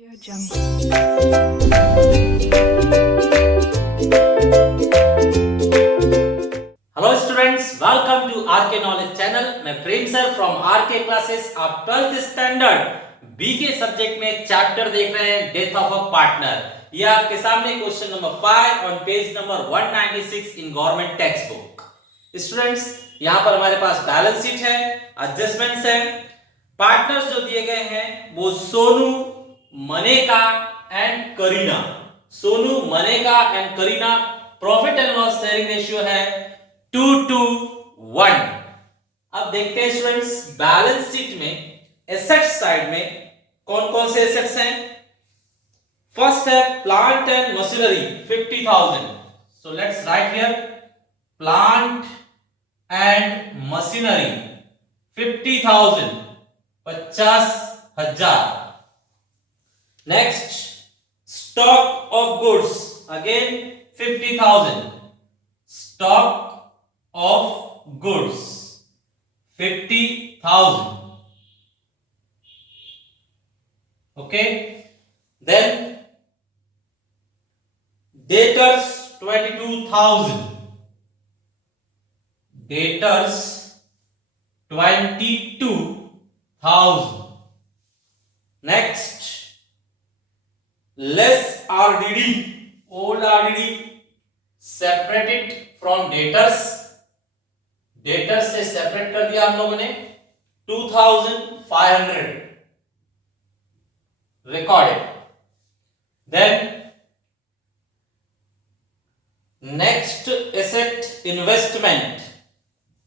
Audio Jungle. Hello students, welcome to RK knowledge channel. मैं Prem sir from RK classes. आप 12th standard B के subject में chapter देख रहे हैं डेथ ऑफ अ पार्टनर। ये आपके सामने question number 5 on page number 196 in government text book. Students, यहाँ पर हमारे पास बैलेंस शीट है, एडजस्टमेंट्स है। पार्टनर्स जो दिए गए हैं वो Sonu, Maneka and Kareena. Sonu, Maneka and Kareena. Profit and loss sharing ratio है 2:1। अब देखते हैं स्टूडेंट्स, बैलेंस शीट में एसेट्स साइड में कौन कौन से एसेट्स हैं। फर्स्ट है plant and machinery 50,000। So let's write here plant and machinery 50,000, 50,000। Next stock of goods again 50,000। Stock of goods 50,000. Okay, then debtors 22,000. Debtors 22,000. Next, less RDD, old RDD separated from debtors। Debtors से separate कर दिया हम लोगों ने 2,500 recorded. Then next asset investment,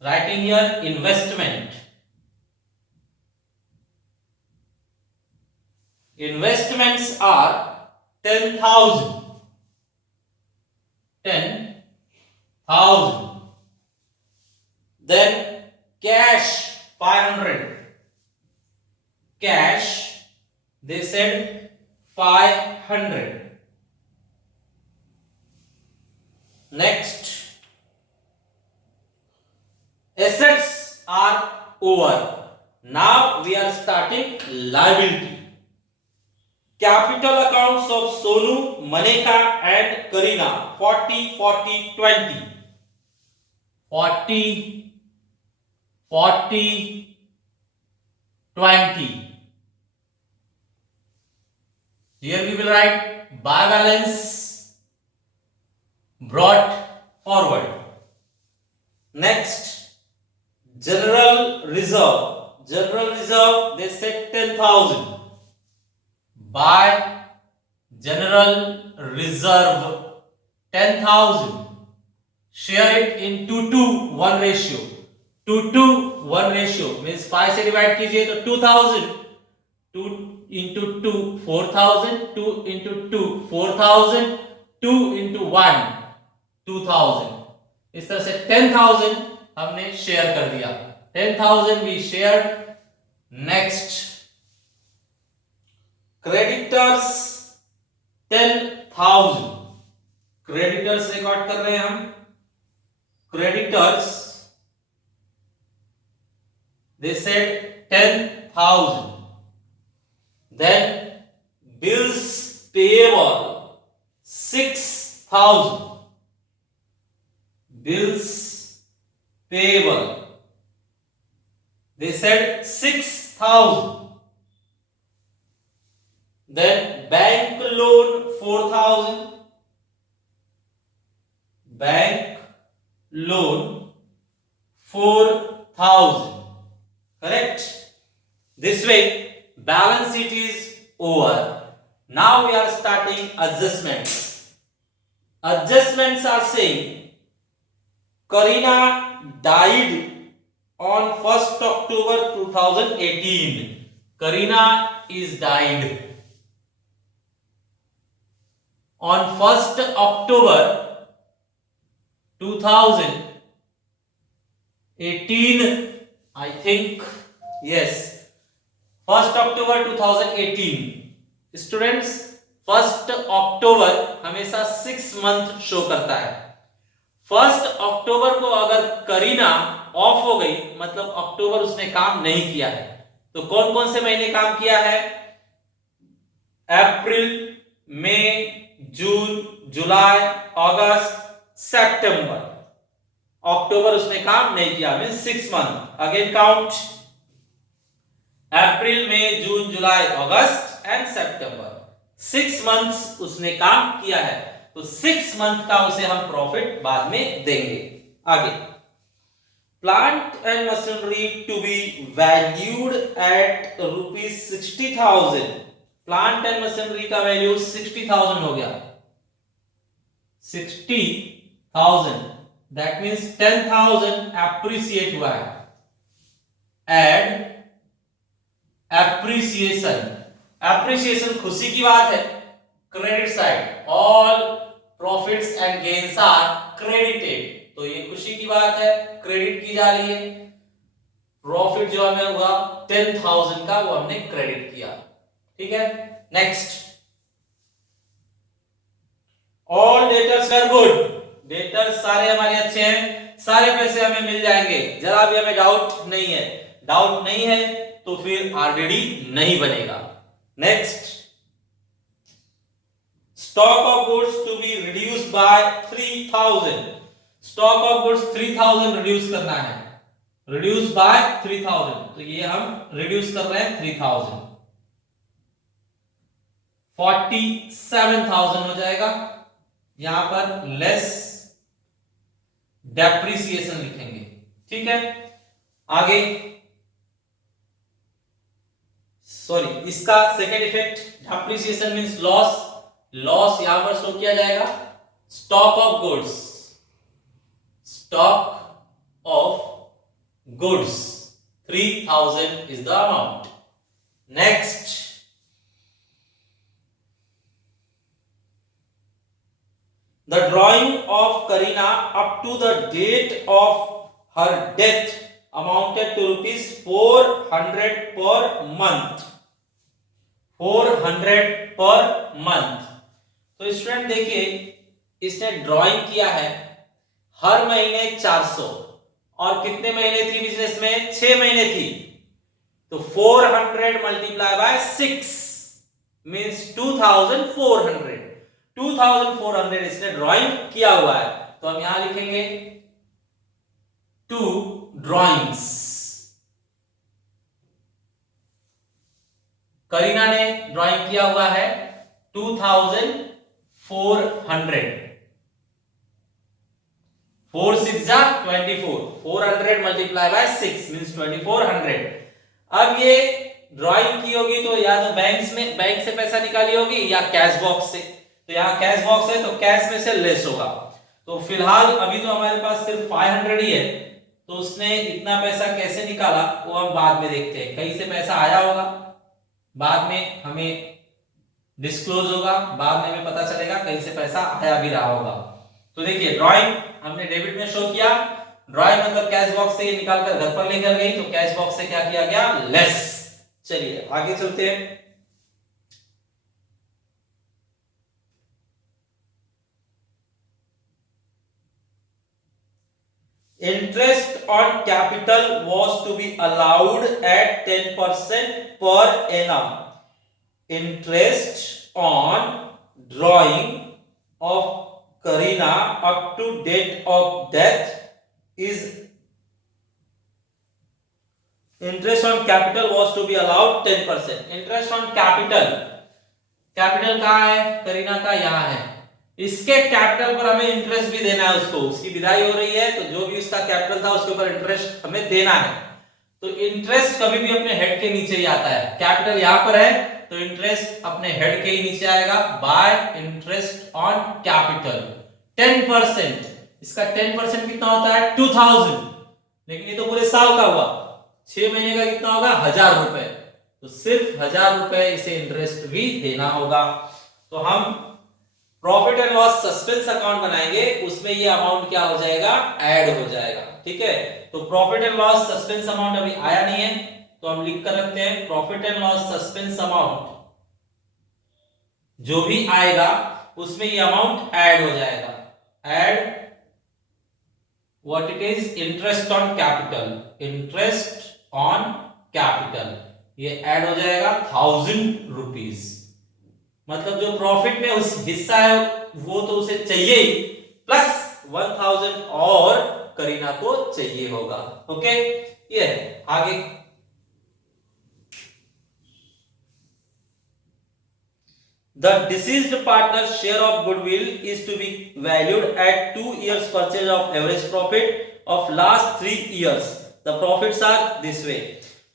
writing here investment. Investments are 10,000, 10,000। Then cash 500. Cash, they said 500. Next, assets are over. Now we are starting liability. Capital accounts of Sonu, Maneka and Karina 40, 40, 20. 40, 40, 20. Here we will write by balance brought forward. Next, general reserve. General reserve, they said 10,000. By general reserve 10,000. Share it in 2:1 ratio. 2:1 ratio means 5 से divide कीजिए तो 2,000, 2 into 2 4,000, 2 into 2 4,000, 2 into 1 2,000। इस तरह से 10,000 हमने share कर दिया। 10,000 we shared। Next creditors 10,000। Creditors record कर रहे हैं हम। Creditors, they said 10,000. Then bills payable 6,000. Bills payable, they said 6,000. Then bank loan 4,000. Bank loan 4,000. Correct? This way balance sheet is over. Now we are starting adjustments. Adjustments are saying Karina died on 1st October 2018. Karina is died on 1st October 2018, I think, yes, 1st October 2018। Students, 1st October हमेशा 6 month show करता है। 1st October को अगर Kareena of हो गई मतलब अक्टूबर उसने काम नहीं किया है। तो कौन कौन से महीने काम किया है? अप्रैल, मई, जून, जुलाई, अगस्त, सितंबर, अक्टूबर उसने काम नहीं किया, mean 6 month. Again count, April, May, June, July, August and September, 6 months उसने काम किया है, तो 6 मंथ का उसे हम प्रॉफिट बाद में देंगे। आगे, plant and machinery to be valued at ₹60,000। Plant and machinery का वैल्यू 60,000 हो गया, 60,000, दैट मीन्स 10,000 एप्रिसिएट हुआ है। एड एप्रिसिएशन, एप्रिसिएशन खुशी की बात है, credit side, all profits and gains are credited, तो ये खुशी की बात है, क्रेडिट की जा रही है। प्रॉफिट जो हमें हुआ 10,000 का, वो हमने क्रेडिट किया, ठीक है। Next, all debtors are good, debtors सारे हमारे अच्छे हैं, सारे पैसे हमें मिल जाएंगे, जरा भी हमें डाउट नहीं है। डाउट नहीं है तो फिर आरडीडी नहीं बनेगा। Next, stock of goods to be reduced by 3,000, stock of goods 3,000 reduce करना है, रिड्यूस बाय 3,000, तो ये हम रिड्यूस कर रहे हैं 3,000, 47,000 हो जाएगा। यहां पर लेस डेप्रिसिएशन लिखेंगे, ठीक है। आगे, सॉरी, इसका second effect, depreciation means loss, loss यहां पर शो किया जाएगा। Stock of goods, stock of goods 3,000 is the amount. Next, the drawing of Karina up to the date of her death amounted to ₹400 per month, 400 per month। तो student देखिए, इसने drawing किया है हर महीने 400, और कितने महीने थी बिजनेस में? 6 महीने थी, तो 400 मल्टीप्लाई बाय 6 मींस 2,400, 2,400 इसने ड्राइंग किया हुआ है, तो हम यहां लिखेंगे 2 ड्राइंग्स। करीना ने ड्राइंग किया हुआ है 2,400, 4 6 जा 24, 400 मल्टीप्लाई बाय 6 मींस 2,400। अब ये ड्राइंग की होगी तो या तो बैंक से पैसा निकाली होगी या कैश बॉक्स से, तो यहाँ कैश बॉक्स है तो कैश में से लेस होगा। तो फिलहाल अभी तो हमारे पास सिर्फ 500 ही है, तो उसने इतना पैसा कैसे निकाला वो हम बाद में देखते हैं। कहीं से पैसा आया होगा, बाद में हमें डिस्क्लोज होगा, बाद में हमें पता चलेगा कहीं से पैसा आया भी रहा होगा। तो देखिए, ड्राइंग हमने डेबिट में शो किया, ड्राइंग मतलब कैश बॉक्स से निकाल कर घर पर लेकर गई, तो कैश बॉक्स से क्या किया गया? लेस। चलिए आगे चलते हैं। Interest on capital was to be allowed at 10% per annum. Interest on drawing of Karina up to date of death is interest on capital was to be allowed 10%. Interest on capital, capital कहाँ है? करीना का यहाँ है, इसके capital पर हमें interest भी देना है उसको, उसकी विदाई हो रही है तो जो भी उसका कैपिटल था उसके ऊपर इंटरेस्ट हमें देना है। तो इंटरेस्ट कभी भी अपने हेड के नीचे ही आता है, कैपिटल यहां पर है तो इंटरेस्ट अपने हेड के ही नीचे आएगा, बाय इंटरेस्ट ऑन कैपिटल 10%। इसका 10% कितना होता है? 2,000, लेकिन ये तो पूरे साल का हुआ, 6 महीने का कितना होगा? 1,000 रुपए, तो सिर्फ 1,000 रुपए इसे इंटरेस्ट भी देना होगा। तो हम profit and loss suspense account बनाएंगे, उसमें ये अमाउंट क्या हो जाएगा? ऐड हो जाएगा, ठीक है। तो profit and loss suspense amount अभी आया नहीं है, तो हम लिख कर रखते हैं profit and loss suspense amount, जो भी आएगा उसमें ये अमाउंट ऐड हो जाएगा। Add what it is? Interest on capital, interest on capital, ये ऐड हो जाएगा 1,000 रुपीज, मतलब जो प्रॉफिट में उस हिस्सा है वो तो उसे चाहिए ही, प्लस 1000 और करीना को चाहिए होगा। ओके, ये है। आगे the deceased partner's share of goodwill is to be valued at 2 years purchase of average profit of last 3 years. The profits are this way.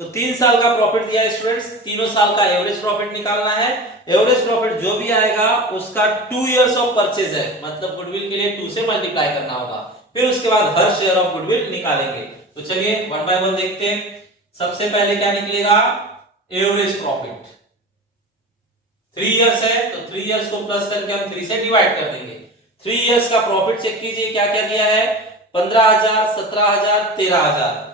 तो 3 साल का प्रॉफिट दिया है स्टूडेंट्स, तीनों साल का एवरेज प्रॉफिट निकालना है। एवरेज प्रॉफिट जो भी आएगा उसका 2 इयर्स ऑफ परचेज है, मतलब गुडविल के लिए 2 से मल्टीप्लाई करना होगा, फिर उसके बाद हर शेयर ऑफ गुडविल निकालेंगे। तो चलिए वन बाय वन देखते हैं। सबसे पहले क्या निकलेगा? Average profit. 3 इयर्स है तो 3 इयर्स को प्लस करके हम 3 से डिवाइड कर देंगे। 3 इयर्स का प्रॉफिट चेक कीजिए, क्या क्या दिया है? 15,000, 17,000, 13,000।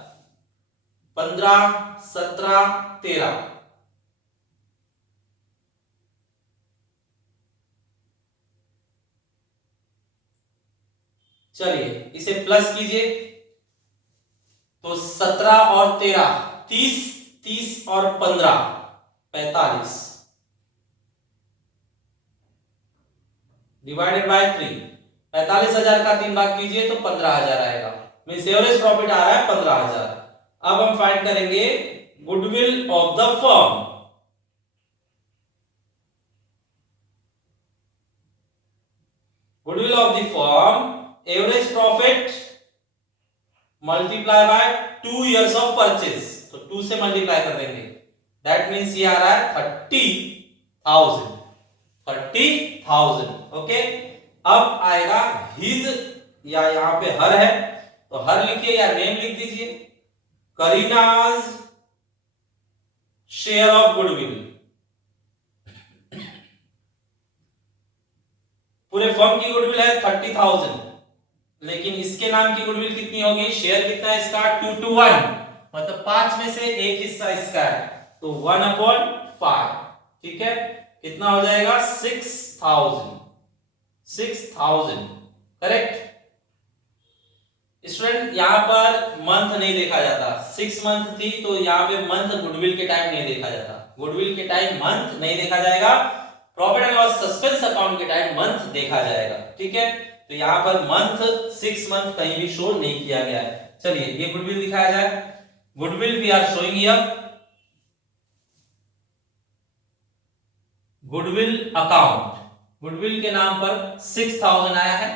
15, 17, 13। चलिए इसे प्लस कीजिए, तो 17 और 13 30, 30 और 15 45 डिवाइडेड बाय 3। 45,000 का 3 भाग कीजिए तो 15,000 आएगा। मींस एवरेज प्रॉफिट आ रहा है 15,000। अब हम फाइंड करेंगे goodwill of the firm. Goodwill of the firm, average profit multiply by 2 years of purchase, तो 2 से मल्टीप्लाई कर देंगे। दैट मींस ये आ रहा है 30,000। 30,000। ओके, अब आएगा हिज, या यहां पे हर है तो हर लिखिए या नेम लिख दीजिए। करीनाज शेयर ऑफ गुडविल। पूरे फर्म की गुडविल है 30,000, लेकिन इसके नाम की गुडविल कितनी होगी? शेयर कितना है इसका? 2 to 1, मतलब 5 में से एक हिस्सा इसका है, तो 1/5। ठीक है, कितना हो जाएगा? 6,000। 6,000 करेक्ट। स्टूडेंट यहां पर मंथ नहीं देखा जाता, 6 मंथ थी तो यहां पे मंथ गुडविल के टाइम नहीं देखा जाता। गुडविल के टाइम मंथ नहीं देखा जाएगा, profit and loss suspense account के टाइम मंथ देखा जाएगा। ठीक है, तो यहां पर मंथ 6 मंथ कहीं भी शो नहीं किया गया है। चलिए ये गुडविल दिखाया जाए। Goodwill we are showing here, goodwill account. Goodwill के नाम पर 6,000 आया है,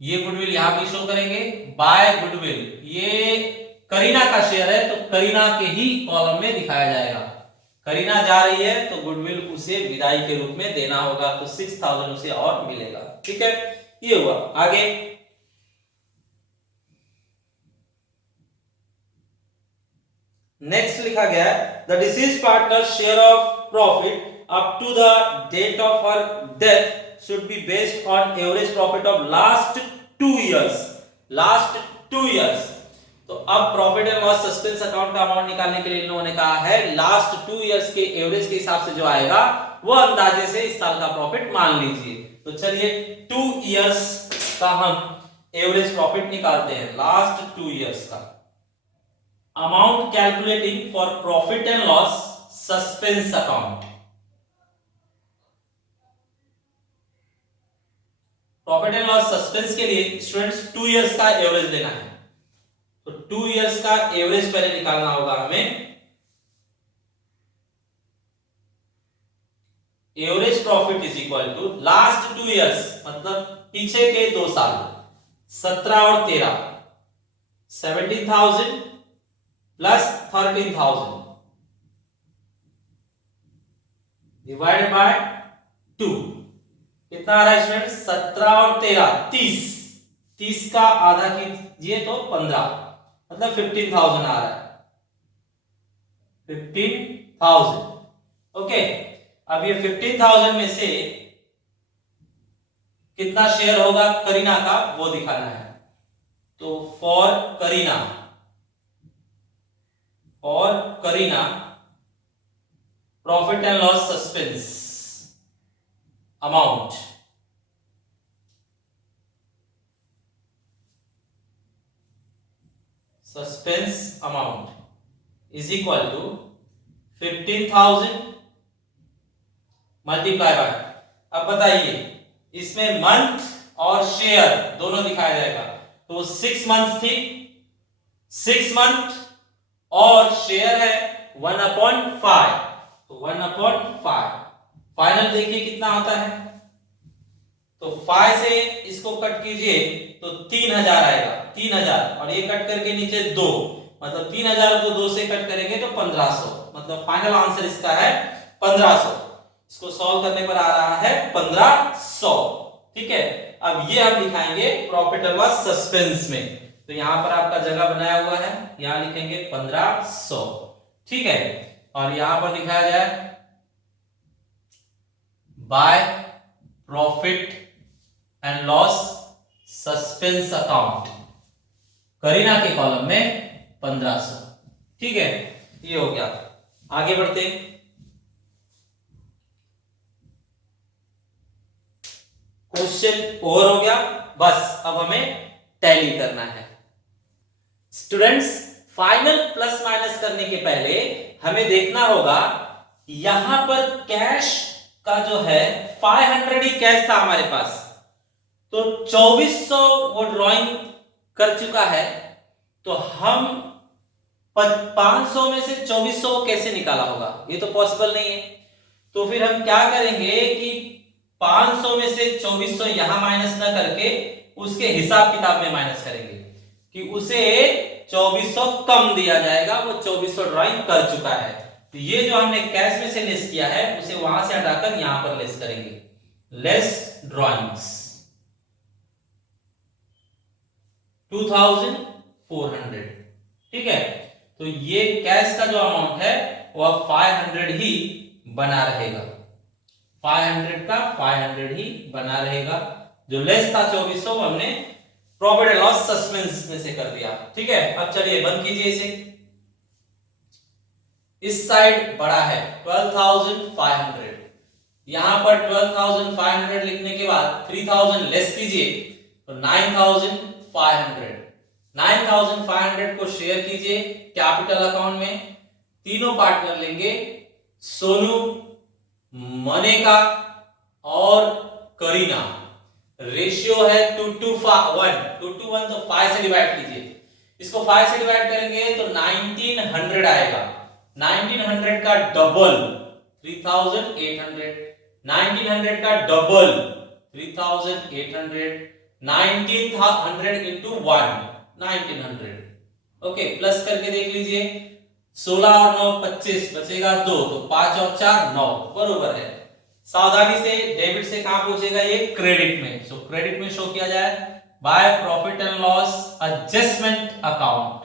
ये गुडविल यहां पे शो करेंगे। बाय गुडविल, ये करीना का शेयर है तो करीना के ही कॉलम में दिखाया जाएगा। करीना जा रही है तो गुडविल उसे विदाई के रूप में देना होगा, तो 6,000 उसे और मिलेगा। ठीक है, ये हुआ। आगे नेक्स्ट लिखा गया है the deceased partner share of profit up to the date of her death should be based on average profit of last 2 years। last 2 years, तो अब profit and loss suspense account का अमाउंट निकालने के लिए इन लोगों ने कहा है लास्ट 2 इयर्स के एवरेज के हिसाब से जो आएगा वो अंदाजे से इस साल का प्रॉफिट मान लीजिए। तो चलिए 2 इयर्स का हम एवरेज प्रॉफिट निकालते हैं, लास्ट 2 इयर्स का। Amount calculating for profit and loss suspense account. Profit and loss suspense के लिए स्टूडेंट्स 2 इयर्स का एवरेज लेना है, तो 2 इयर्स का एवरेज पहले निकालना होगा हमें। Average profit is equal to last 2 years, मतलब पीछे के 2 साल, 17 और 13, 17,000 प्लस 13,000 डिवाइडेड बाय 2। कितना आ रहा है स्टूडेंट? 17 और 13 30, 30 का आधा कीजिए तो 15, मतलब 15,000 आ रहा है। 15,000। ओके, अब ये 15,000 में से कितना शेयर होगा करीना का वो दिखाना है। तो for Kareena, profit and loss suspense amount, suspense amount is equal to 15,000 multiply by. अब बताइए इसमें मंथ और शेयर दोनों दिखाया जाएगा, तो 6 मंथ थी, 6 मंथ और शेयर है 1/5, तो 1/5। फाइनल देखिए कितना होता है, तो 5 से इसको कट कीजिए तो 3000 आएगा, 3000, और ये कट करके नीचे 2, मतलब 3000 को 2 से कट करेंगे तो 1500, मतलब फाइनल आंसर इसका है 1500। इसको सॉल्व करने पर आ रहा है 1500। ठीक है, अब ये हम दिखाएंगे प्रॉफिट और लॉस सस्पेंस में, तो यहां पर आपका जगह बनाया हुआ है, यहां लिखेंगे 1500। ठीक है, और यहां पर दिखाया जाए by profit and loss suspense account, Kareena के कॉलम में 1500। ठीक है, ये हो गया। आगे बढ़ते हैं। क्वेश्चन ओवर हो गया, बस अब हमें टैली करना है। स्टूडेंट्स, फाइनल प्लस माइनस करने के पहले हमें देखना होगा यहां पर कैश का जो है 500 ही कैश था हमारे पास, तो 2400 वो ड्राइंग कर चुका है, तो हम 500 में से 2400 कैसे निकाला होगा, ये तो पॉसिबल नहीं है। तो फिर हम क्या करेंगे कि 500 में से 2400 यहां माइनस ना करके उसके हिसाब किताब में माइनस करेंगे कि उसे 2400 कम दिया जाएगा, वो 2400 ड्राइंग कर चुका है। तो ये जो हमने कैश में से लेस किया है उसे वहां से हटाकर यहां पर लेस करेंगे, लेस ड्राइंग्स 2400। ठीक है, तो ये कैश का जो अमाउंट है वह 500 ही बना रहेगा, 500 का 500 ही बना रहेगा। जो लेस था 2400 हमने प्रॉफिट एंड लॉस सस्पेंस में से कर दिया। ठीक है, अब चलिए बंद कीजिए इसे। इस साइड बड़ा है 12500, यहां पर 12500 लिखने के बाद 3000 लेस कीजिए तो 9500, 9500 को शेयर कीजिए कैपिटल अकाउंट में, तीनों पार्टनर लेंगे, सोनू, मनेका और करीना। रेशियो है 2:1, 2:1, तो 5 से डिवाइड कीजिए, इसको 5 से डिवाइड करेंगे तो 1900 आएगा, 1900 का डबल 3800, 1900 का डबल 3800, 1900 इंटू 1 1900। ओके, प्लस करके देख लीजिए, 16 और 9 25, बचेगा 2, तो 5 और 4 9, बरोबर है। सावधानी से डेबिट से कहां पहुंचेगा, ये क्रेडिट में, सो क्रेडिट में शो किया जाए by profit and loss adjustment account.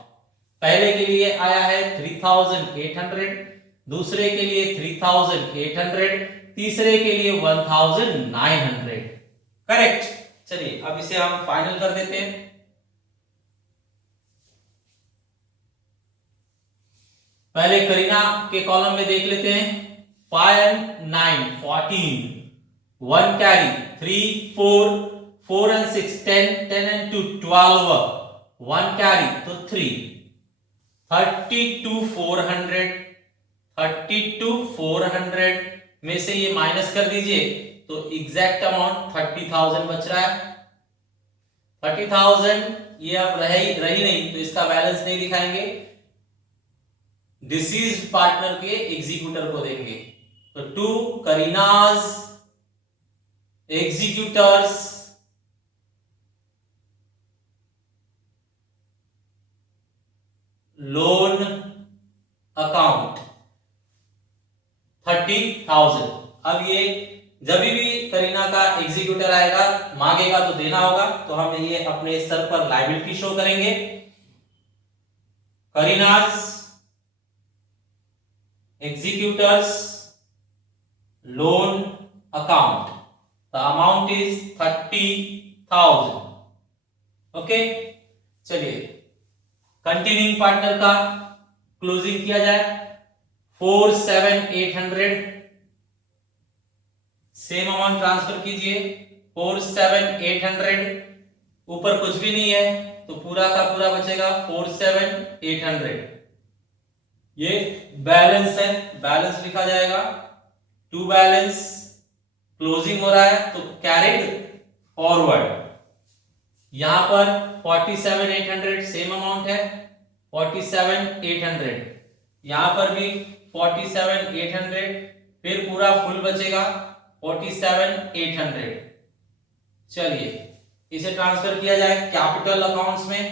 पहले के लिए आया है 3800, दूसरे के लिए 3800, तीसरे के लिए 1900। करेक्ट। चलिए अब इसे हम फाइनल कर देते हैं। पहले करीना के कॉलम में देख लेते हैं, 5 and 9 14, 1 carry 3 4, 4 and 6 10, 10 and 2 12, 1 carry तो 3, 32,400, 32,400 में से ये माइनस कर दीजिए तो एग्जैक्ट अमाउंट 30,000 बच रहा है। 30,000 ये अब रही नहीं, तो इसका बैलेंस नहीं दिखाएंगे, डिसीज्ड पार्टनर के एग्जीक्यूटर को देंगे। तो 2 करीनाज एग्जीक्यूटर्स लोन अकाउंट 30,000। अब ये जब भी करीना का एग्जीक्यूटर आएगा मांगेगा तो देना होगा, तो हम ये अपने स्तर पर लायबिलिटी शो करेंगे। Kareena's executors loan account, the amount is 30,000। Okay, चलिए कंटिन्यूइंग पार्टनर का क्लोजिंग किया जाए। 4,7,800 सेम अमाउंट ट्रांसफर कीजिए, 4,7,800, ऊपर कुछ भी नहीं है तो पूरा का पूरा बचेगा 4,7,800। ये बैलेंस है, बैलेंस लिखा जाएगा, टू बैलेंस क्लोजिंग हो रहा है तो कैरिड फॉरवर्ड। यहां पर 47,800 सेम अमाउंट है, 47,800, यहां पर भी 47,800, फिर पूरा फुल बचेगा 47,800। चलिए इसे ट्रांसफर किया जाए कैपिटल अकाउंट्स में।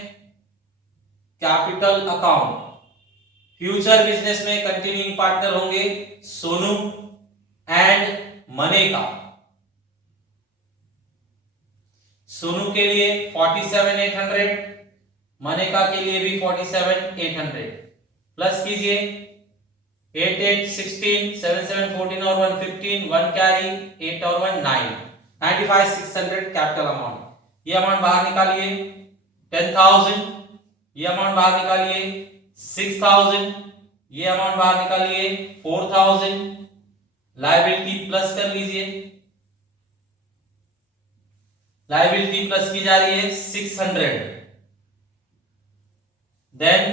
कैपिटल अकाउंट, फ्यूचर बिजनेस में कंटिन्यूइंग पार्टनर होंगे सोनू एंड मनेका। सोनू के लिए 47,800, मनेका के लिए भी 47,800। प्लस कीजिए 8 8 16, 7 7 14 और 1 15, 1 कैरी, 8 और 1 9, 95,600 कैपिटल अमाउंट। ये अमाउंट बाहर निकालिए 10,000, ये अमाउंट बाहर निकालिए 6,000, ये अमाउंट बाहर निकालिए 4,000। लायबिलिटी प्लस कर लीजिए, लायबिलिटी प्लस की जा रही है 600, देन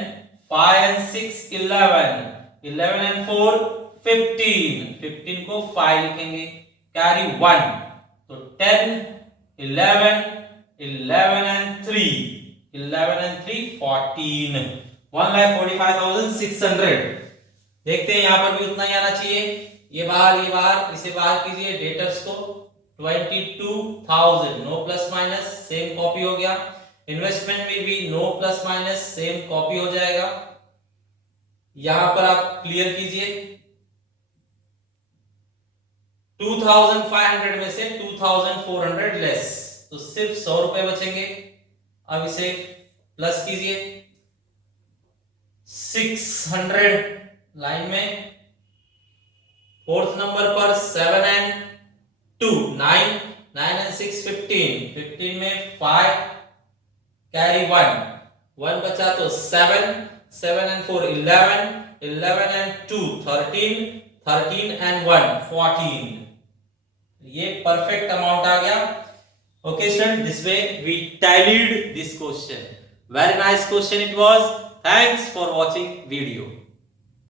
5 and 6 11, 11 and 4 15, 15 को 5 लिखेंगे, कैरी 1, तो 10 11, 11 and 3, 11 and 3 14, 1,45,600। देखते हैं यहां पर भी उतना ही आना चाहिए। ये बाहर इसे बाहर कीजिए, डेटर्स को 22,000, no plus minus, same copy हो गया। इन्वेस्टमेंट में भी no plus minus, same copy हो जाएगा। यहां पर आप क्लियर कीजिए, 2,500 में से 2,400 लेस, तो सिर्फ 100 रुपए बचेंगे। अब इसे प्लस कीजिए 600 लाइन में, फोर्थ नंबर पर 7 and 2 9, 9 and 6 15, 15 में 5 कैरी 1, 1 बचा तो 7, 7 and 4 11, 11 and 2 13, 13 and 1 14। ये परफेक्ट अमाउंट आ गया। Okay student, this way we tallied this question. Very nice question it was. Thanks for watching video.